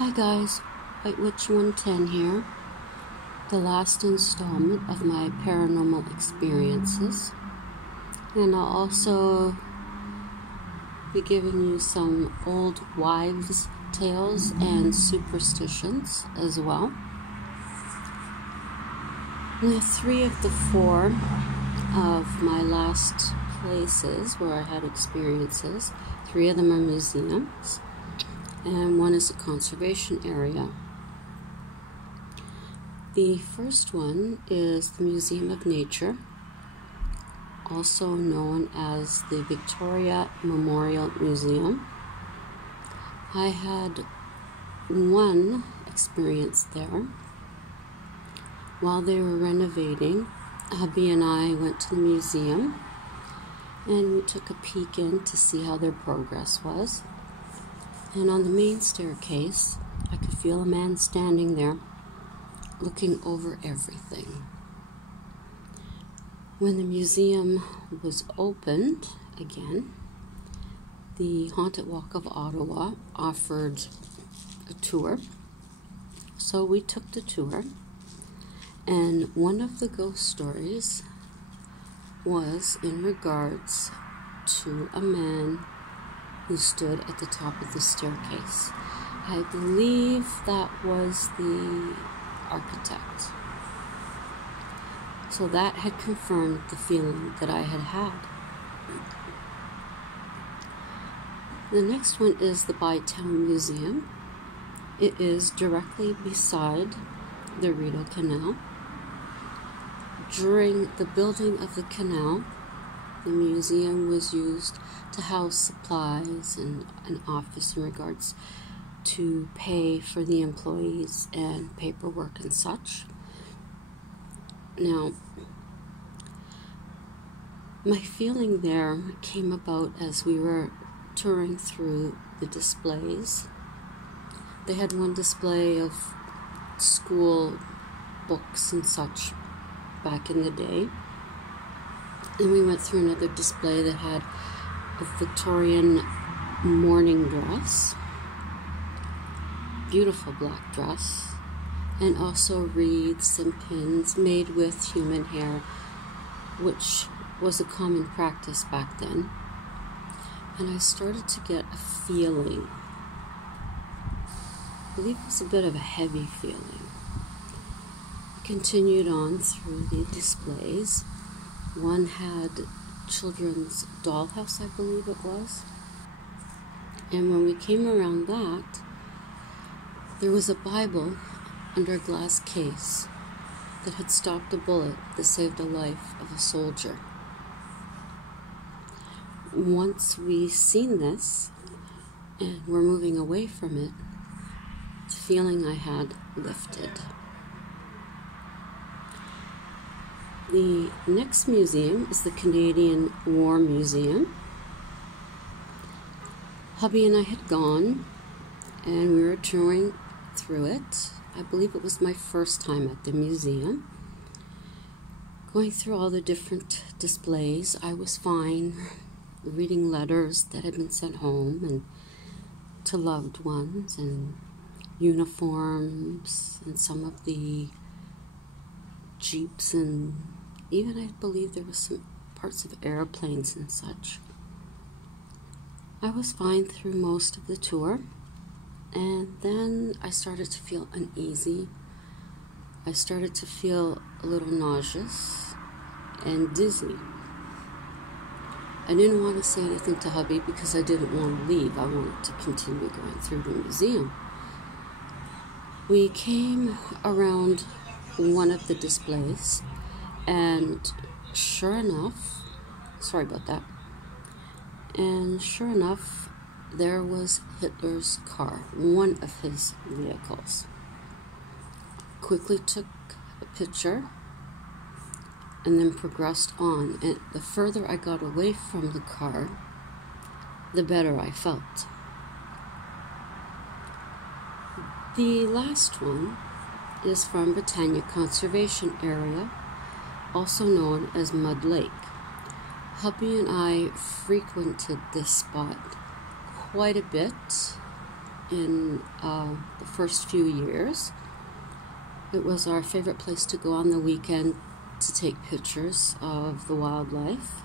Hi guys, White Witch 110 here, the last installment of my paranormal experiences, and I'll also be giving you some old wives' tales and superstitions as well. Now, 3 of the 4 of my last places where I had experiences, 3 of them are museums, and 1 is a conservation area. The first one is the Museum of Nature, also known as the Victoria Memorial Museum. I had 1 experience there. While they were renovating, hubby and I went to the museum and we took a peek in to see how their progress was. And on the main staircase, I could feel a man standing there, looking over everything. When the museum was opened again, the Haunted Walk of Ottawa offered a tour. So we took the tour, and one of the ghost stories was in regards to a man who stood at the top of the staircase. I believe that was the architect. So that had confirmed the feeling that I had had. The next one is the Bytown Museum. It is directly beside the Rideau Canal. During the building of the canal, the museum was used to house supplies and an office in regards to pay for the employees and paperwork and such. Now, my feeling there came about as we were touring through the displays. They had one display of school books and such back in the day. And we went through another display that had a Victorian morning dress, beautiful black dress, and also wreaths and pins made with human hair, which was a common practice back then. And I started to get a feeling, I believe it was a bit of a heavy feeling. I continued on through the displays. One had children's dollhouse, I believe it was. And when we came around that, there was a Bible under a glass case that had stopped a bullet that saved the life of a soldier. Once we seen this and were moving away from it, the feeling I had lifted. The next museum is the Canadian War Museum. Hubby and I had gone, and we were touring through it. I believe it was my first time at the museum. Going through all the different displays, I was fine, reading letters that had been sent home and to loved ones, and uniforms, and some of the jeeps, and even I believe there was some parts of airplanes and such. I was fine through most of the tour, and then I started to feel uneasy. I started to feel a little nauseous and dizzy. I didn't want to say anything to hubby because I didn't want to leave. I wanted to continue going through the museum. We came around one of the displays, and sure enough, there was Hitler's car, one of his vehicles. Quickly took a picture and then progressed on, and the further I got away from the car, the better I felt. The last one is from Britannia Conservation Area, also known as Mud Lake. Hubby and I frequented this spot quite a bit, in the first few years. It was our favorite place to go on the weekend to take pictures of the wildlife.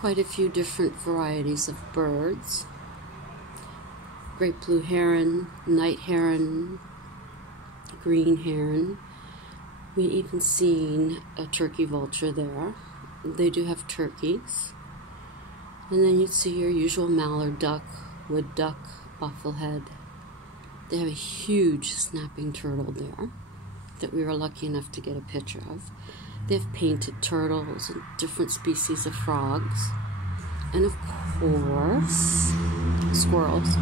Quite a few different varieties of birds. Great blue heron, night heron, green heron. We even seen a turkey vulture there. They do have turkeys. And then you'd see your usual mallard duck, wood duck, bufflehead. They have a huge snapping turtle there that we were lucky enough to get a picture of. They have painted turtles and different species of frogs. And of course, squirrels.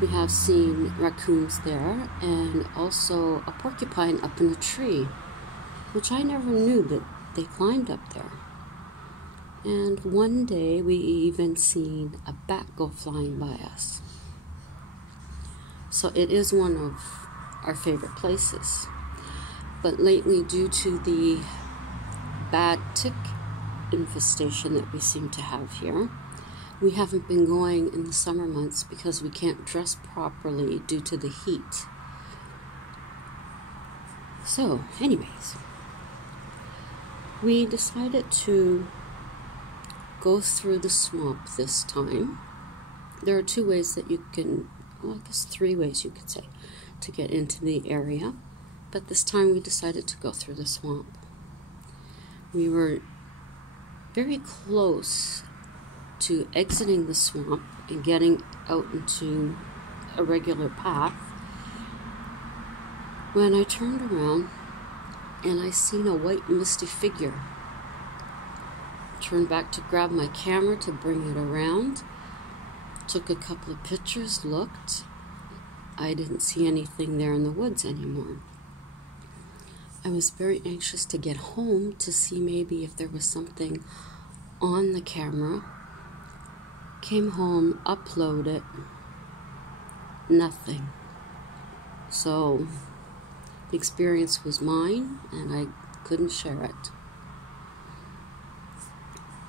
We have seen raccoons there, and also a porcupine up in a tree, which I never knew that they climbed up there. And one day we even seen a bat go flying by us. So it is one of our favorite places. But lately, due to the bad tick infestation that we seem to have here, we haven't been going in the summer months because we can't dress properly due to the heat. So, anyways, we decided to go through the swamp this time. There are two ways that you can, well, I guess 3 ways you could say, to get into the area. But this time we decided to go through the swamp. We were very close to exiting the swamp and getting out into a regular path when I turned around and I seen a white misty figure. Turned back to grab my camera to bring it around, took a couple of pictures, looked. I didn't see anything there in the woods anymore. I was very anxious to get home to see maybe if there was something on the camera. Came home, uploaded, nothing. So the experience was mine and I couldn't share it.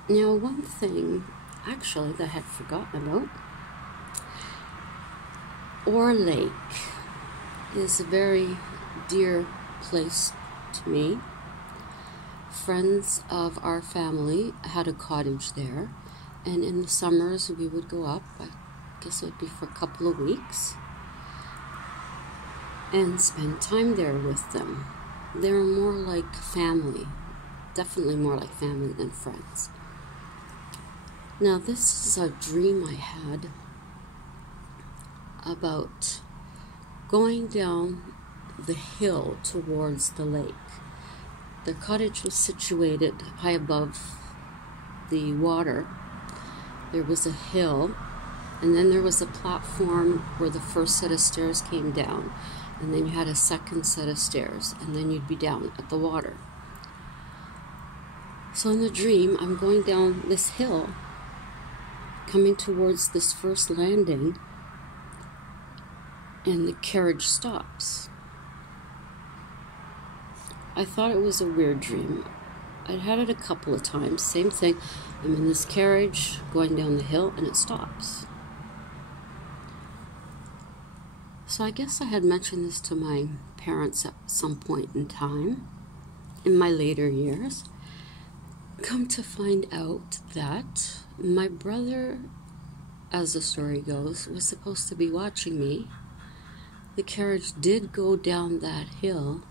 Now, one thing actually that I had forgotten about, Orr Lake is a very dear place to me. Friends of our family had a cottage there, and in the summers we would go up, I guess it would be for a couple of weeks, and spend time there with them. They were more like family, definitely more like family than friends. Now, this is a dream I had about going down the hill towards the lake. Their cottage was situated high above the water. There was a hill, and then there was a platform where the first set of stairs came down, and then you had a second set of stairs, and then you'd be down at the water. So in the dream, I'm going down this hill, coming towards this first landing, and the carriage stops. I thought it was a weird dream. I'd had it a couple of times, same thing. I'm in this carriage going down the hill and it stops. So I guess I had mentioned this to my parents at some point in time, in my later years. Come to find out that my brother, as the story goes, was supposed to be watching me. The carriage did go down that hill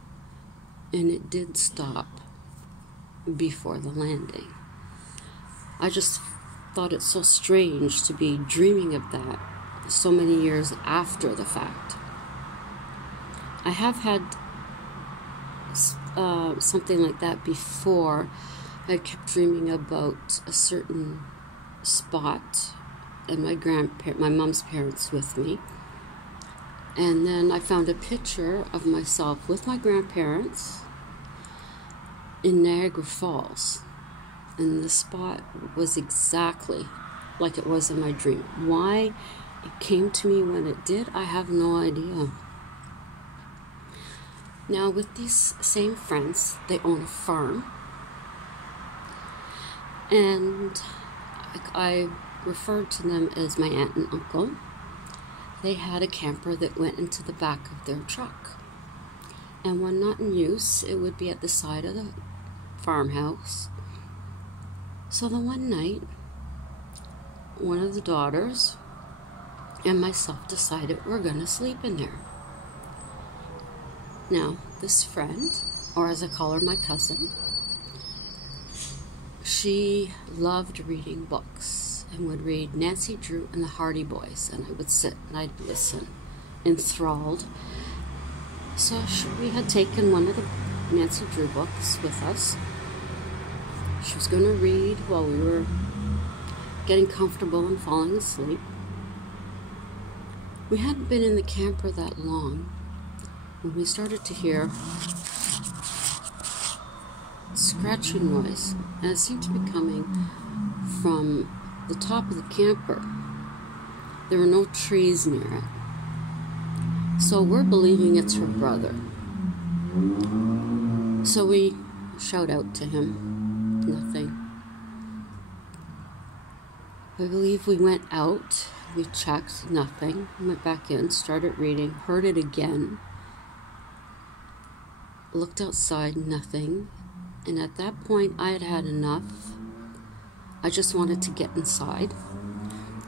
and it did stop before the landing. I just thought it so strange to be dreaming of that so many years after the fact. I have had something like that before. I kept dreaming about a certain spot and my mom's parents with me. And then I found a picture of myself with my grandparents in Niagara Falls. And the spot was exactly like it was in my dream. Why it came to me when it did, I have no idea. Now, with these same friends, they own a farm. And I referred to them as my aunt and uncle. they had a camper that went into the back of their truck. And when not in use, it would be at the side of the farmhouse. So the one night, one of the daughters and myself decided we're going to sleep in there. Now, this friend, or as I call her, my cousin, she loved reading books and would read Nancy Drew and the Hardy Boys, and I would sit and I'd listen, enthralled. So we had taken one of the Nancy Drew books with us. She was going to read while we were getting comfortable and falling asleep. We hadn't been in the camper that long when we started to hear scratching noise, and it seemed to be coming from the top of the camper. There were no trees near it, so we're believing it's her brother. So we shout out to him. Nothing. I believe we went out, we checked, nothing, went back in, started reading, heard it again, looked outside, nothing, and at that point I had had enough. I just wanted to get inside.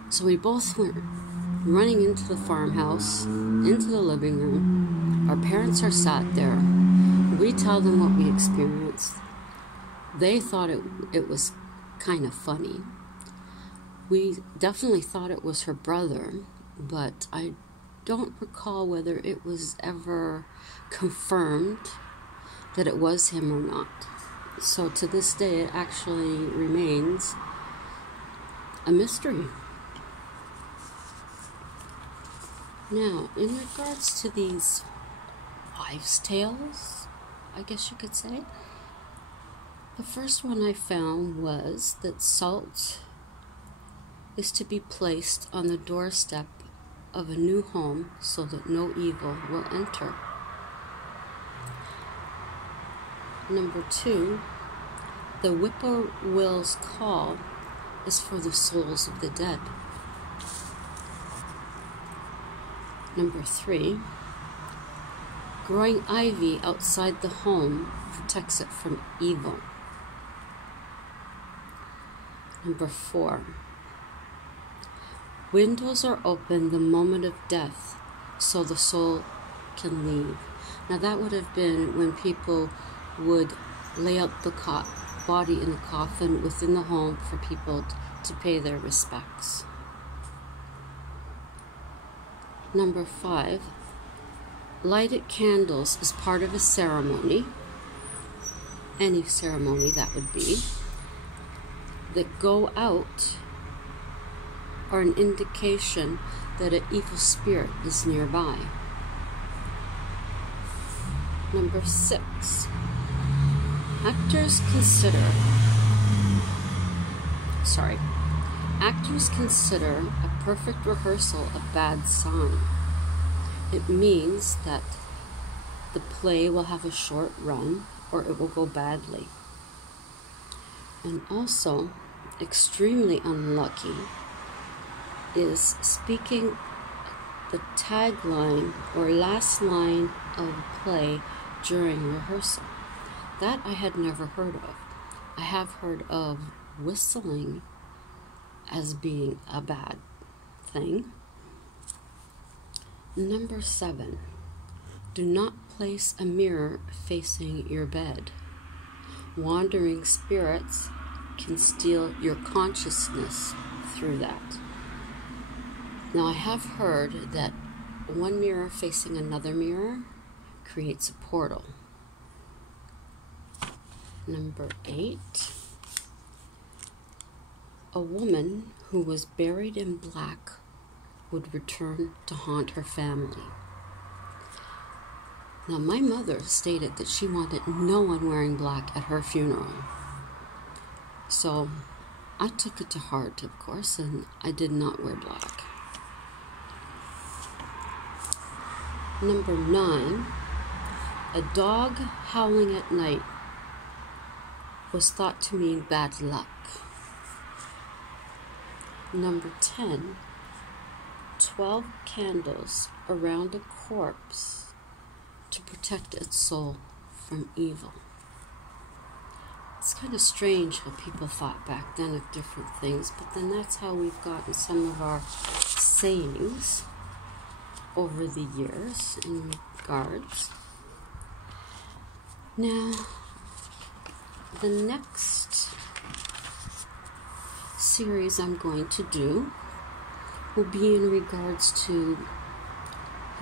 So we both went running into the farmhouse, into the living room. Our parents are sat there. We tell them what we experienced. They thought it was kind of funny. We definitely thought it was her brother, but I don't recall whether it was ever confirmed that it was him or not. So to this day, it actually remains a mystery. Now, in regards to these wives' tales, I guess you could say, the first one I found was that salt is to be placed on the doorstep of a new home so that no evil will enter. Number 2, the whippoorwill's call is for the souls of the dead. Number 3, growing ivy outside the home protects it from evil. Number 4, windows are open the moment of death so the soul can leave. Now that would have been when people would lay out the body in the coffin within the home for people to pay their respects. Number 5, lighted candles is part of a ceremony, any ceremony that would be, that go out are an indication that an evil spirit is nearby. Number 6, actors consider a perfect rehearsal a bad sign. It means that the play will have a short run or it will go badly. And also, extremely unlucky is speaking the tagline or last line of a play during rehearsal. That I had never heard of. I have heard of whistling as being a bad thing. Number 7, do not place a mirror facing your bed. Wandering spirits can steal your consciousness through that. Now, I have heard that one mirror facing another mirror creates a portal. Number 8, a woman who was buried in black would return to haunt her family. Now, my mother stated that she wanted no one wearing black at her funeral. So I took it to heart, of course, and I did not wear black. Number 9, a dog howling at night was thought to mean bad luck. Number 10, 12 candles around a corpse to protect its soul from evil. It's kind of strange how people thought back then of different things, but then that's how we've gotten some of our sayings over the years in regards. Now, the next series I'm going to do will be in regards to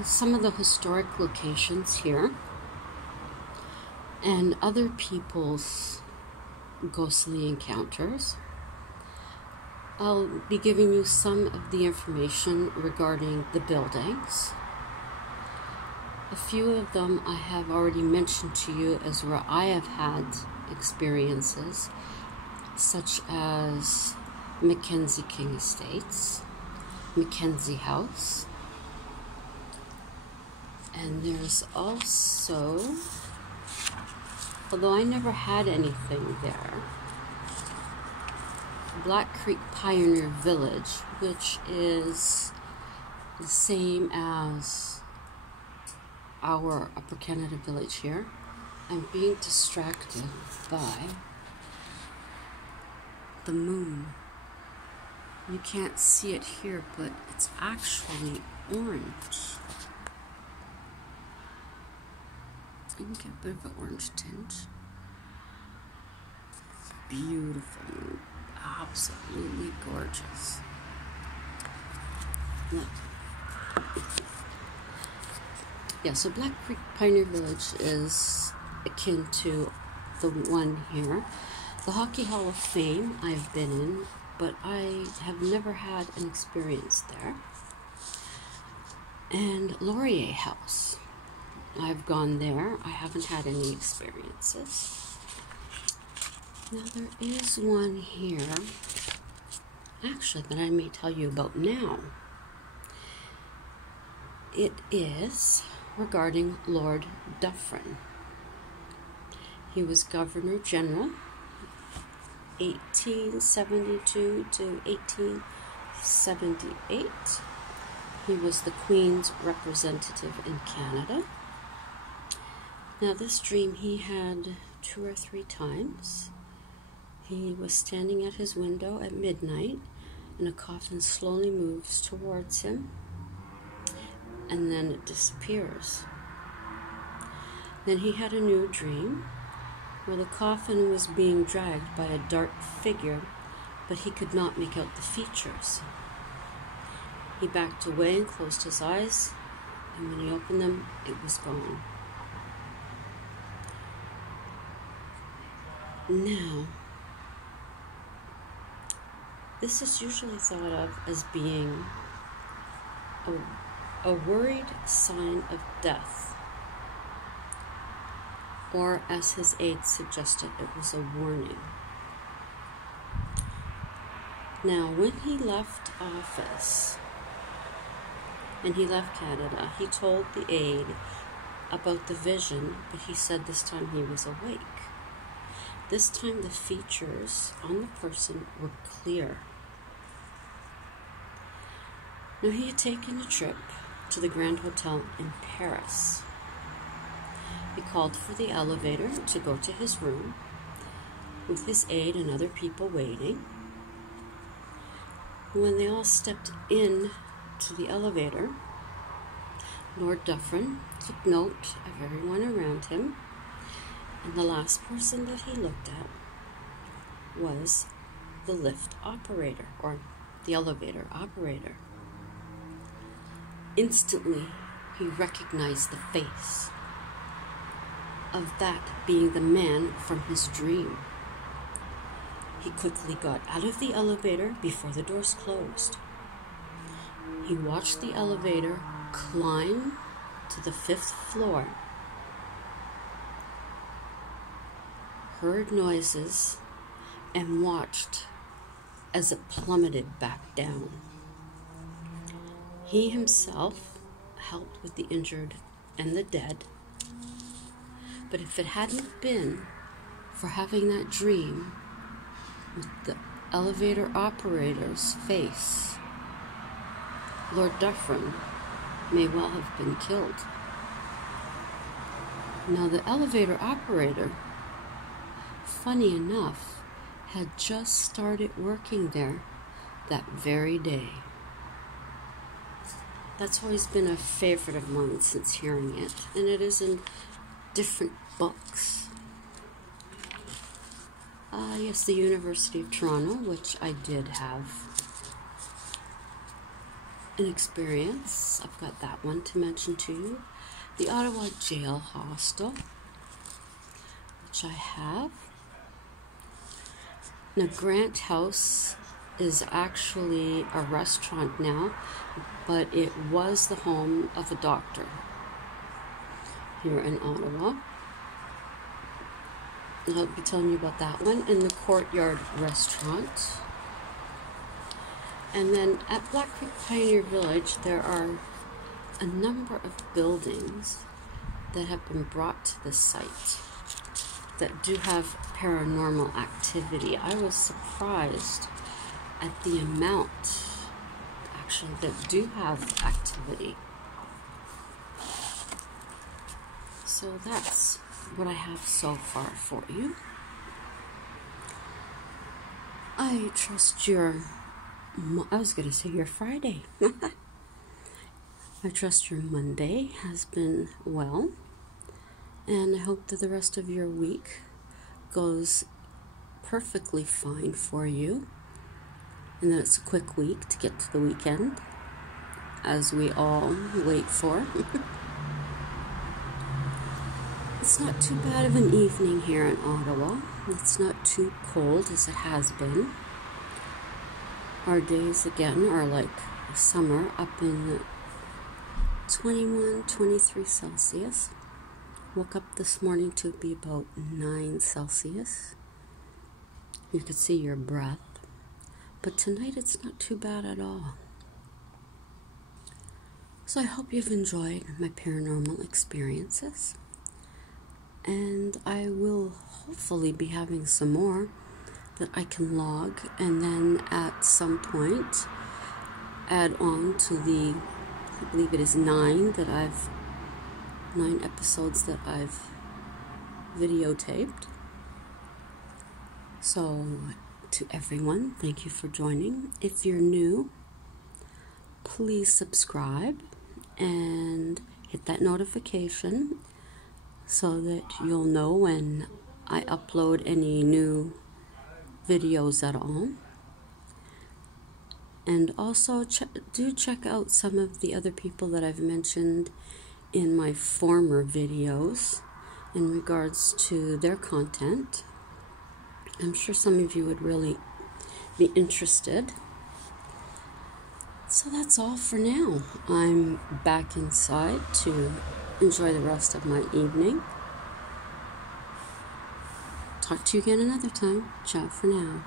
some of the historic locations here and other people's ghostly encounters. I'll be giving you some of the information regarding the buildings. A few of them I have already mentioned to you as where I have had experiences, such as Mackenzie King Estates, Mackenzie House, and there's also, although I never had anything there, Black Creek Pioneer Village, which is the same as our Upper Canada Village here. I'm being distracted by the moon. You can't see it here, but it's actually orange. You can get a bit of an orange tint. Beautiful. Absolutely gorgeous. Look. Yeah, so Black Creek Pioneer Village is akin to the one here. The Hockey Hall of Fame I've been in, but I have never had an experience there. And Laurier House. I've gone there. I haven't had any experiences. Now there is one here, actually, that I may tell you about now. It is regarding Lord Dufferin. He was Governor General 1872 to 1878. He was the Queen's representative in Canada. Now this dream he had 2 or 3 times. He was standing at his window at midnight, and a coffin slowly moves towards him, and then it disappears. Then he had a new dream, where the coffin was being dragged by a dark figure, but he could not make out the features. He backed away and closed his eyes, and when he opened them, it was gone. Now, this is usually thought of as being a worried sign of death, or as his aide suggested, it was a warning. Now, when he left office and he left Canada, he told the aide about the vision, but he said this time he was awake. This time the features on the person were clear. Now he had taken a trip to the Grand Hotel in Paris. He called for the elevator to go to his room with his aide and other people waiting. When they all stepped in to the elevator, Lord Dufferin took note of everyone around him, and the last person that he looked at was the lift operator, or the elevator operator. Instantly, he recognized the face of that being the man from his dream. He quickly got out of the elevator before the doors closed. He watched the elevator climb to the 5th floor, heard noises, and watched as it plummeted back down. He himself helped with the injured and the dead, but if it hadn't been for having that dream with the elevator operator's face, Lord Dufferin may well have been killed. Now, the elevator operator, funny enough, had just started working there that very day. That's always been a favorite of mine since hearing it, and it is in different books. Yes, the University of Toronto, which I did have an experience. I've got that one to mention to you. The Ottawa Jail Hostel, which I have. Now, Grant House is actually a restaurant now, but it was the home of a doctor here in Ottawa. And I'll be telling you about that one. In the Courtyard Restaurant. And then at Black Creek Pioneer Village, there are a number of buildings that have been brought to the site that do have paranormal activity. I was surprised at the amount, actually, that do have activity. So that's what I have so far for you. I trust your Friday. I trust your Monday has been well, and I hope that the rest of your week goes perfectly fine for you, and that it's a quick week to get to the weekend, as we all wait for. It's not too bad of an evening here in Ottawa. It's not too cold as it has been. Our days again are like summer, up in 21, 23 Celsius. Woke up this morning to be about 9 Celsius. You could see your breath. But tonight it's not too bad at all. So I hope you've enjoyed my paranormal experiences. And I will hopefully be having some more that I can log, and then at some point add on to the, I believe it is 9 episodes that I've videotaped. So to everyone, thank you for joining. If you're new, please subscribe and hit that notification so that you'll know when I upload any new videos at all. And also do check out some of the other people that I've mentioned in my former videos in regards to their content. I'm sure some of you would really be interested. So that's all for now. I'm back inside to enjoy the rest of my evening. Talk to you again another time. Ciao for now.